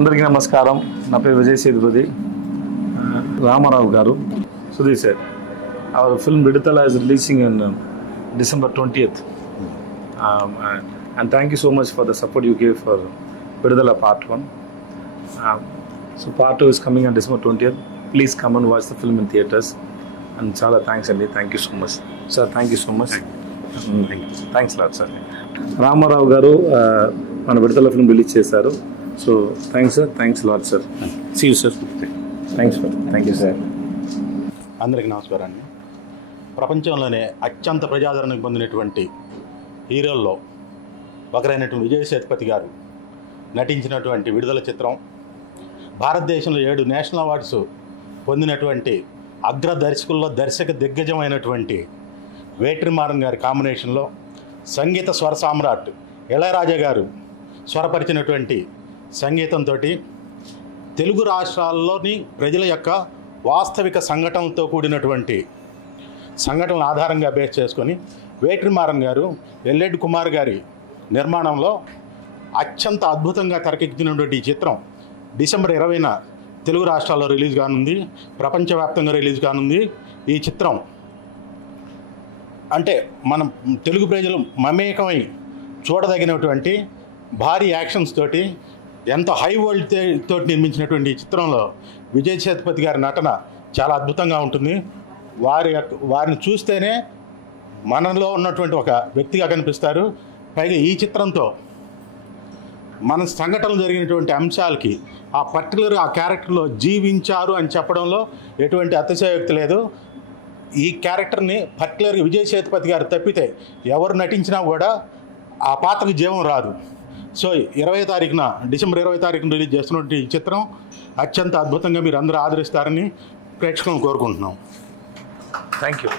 అందరికీ నమస్కారం. నా పేరు విజయ్ సేతుపతి. రామారావు గారు, Sudheer sir, our film Viduthala is releasing on December 20th. And thank you so much for the support you gave for Viduthala Part 1. So Part 2 is coming on December 20th. Please come and watch the film in theatres. And chala thanks Andy. Thank you so much. Sir, thank you so much. Thanks a lot, sir. Ramarao గారు మన Vidudala film release చేశారు. So thanks sir, thanks lot sir. See you sir. Thanks sir. Thank you sir. అందరికీ నమస్కారాన్ని. ప్రపంచంలోనే అత్యంత ప్రజాదరణ పొందినటువంటి హీరోల్లో ఒకరైనటువంటి విజయ్ సేతుపతి గారు నటించినటువంటి విడుదల చిత్రం, భారతదేశంలో 7 నేషనల్ అవార్డ్స్ పొందినటువంటి అగ్ర దర్శకుల్లో దర్శక దిగ్గజమైనటువంటి వేట్రిమారన్ గారి కాంబినేషన్లో సంగీత స్వర సామ్రాట్ ఇళయరాజా గారు స్వరపరిచినటువంటి సంగీతంతో తెలుగు రాష్ట్రాల్లోని ప్రజల యొక్క వాస్తవిక సంఘటనలతో కూడినటువంటి సంఘటనల ఆధారంగా బేస్ చేసుకొని వేట్రిమారన్ గారు ఎల్ఎడ్ కుమార్ గారి నిర్మాణంలో అత్యంత అద్భుతంగా తెరకెక్కినటువంటి ఈ చిత్రం డిసెంబర్ 20న తెలుగు రాష్ట్రాల్లో రిలీజ్ కానుంది, ప్రపంచవ్యాప్తంగా రిలీజ్ కానుంది. ఈ చిత్రం అంటే మనం తెలుగు ప్రజలు మమేకమై చూడదగినటువంటి భారీ యాక్షన్స్ తోటి ఎంతో హై వరల్డ్ తోటి నిర్మించినటువంటి ఈ చిత్రంలో విజయ్ సేతుపతి గారి నటన చాలా అద్భుతంగా ఉంటుంది. వారిని చూస్తేనే మనలో ఉన్నటువంటి ఒక వ్యక్తిగా కనిపిస్తారు. పైగా ఈ చిత్రంతో మన సంఘటనలు జరిగినటువంటి అంశాలకి ఆ పర్టికులర్ ఆ క్యారెక్టర్లో జీవించారు అని చెప్పడంలో ఎటువంటి అతిశయోక్తి లేదు. ఈ క్యారెక్టర్ని పర్టికులర్గా విజయ్ సేతుపతి గారు తప్పితే ఎవరు నటించినా కూడా ఆ పాత్రకు జీవం రాదు. సో 20వ తారీఖున డిసెంబర్ 20వ తారీఖున రిలీజ్ చేస్తున్నటువంటి ఈ చిత్రం అత్యంత అద్భుతంగా మీరు అందరూ ఆదరిస్తారని ప్రేక్షకులను కోరుకుంటున్నాం. Thank you.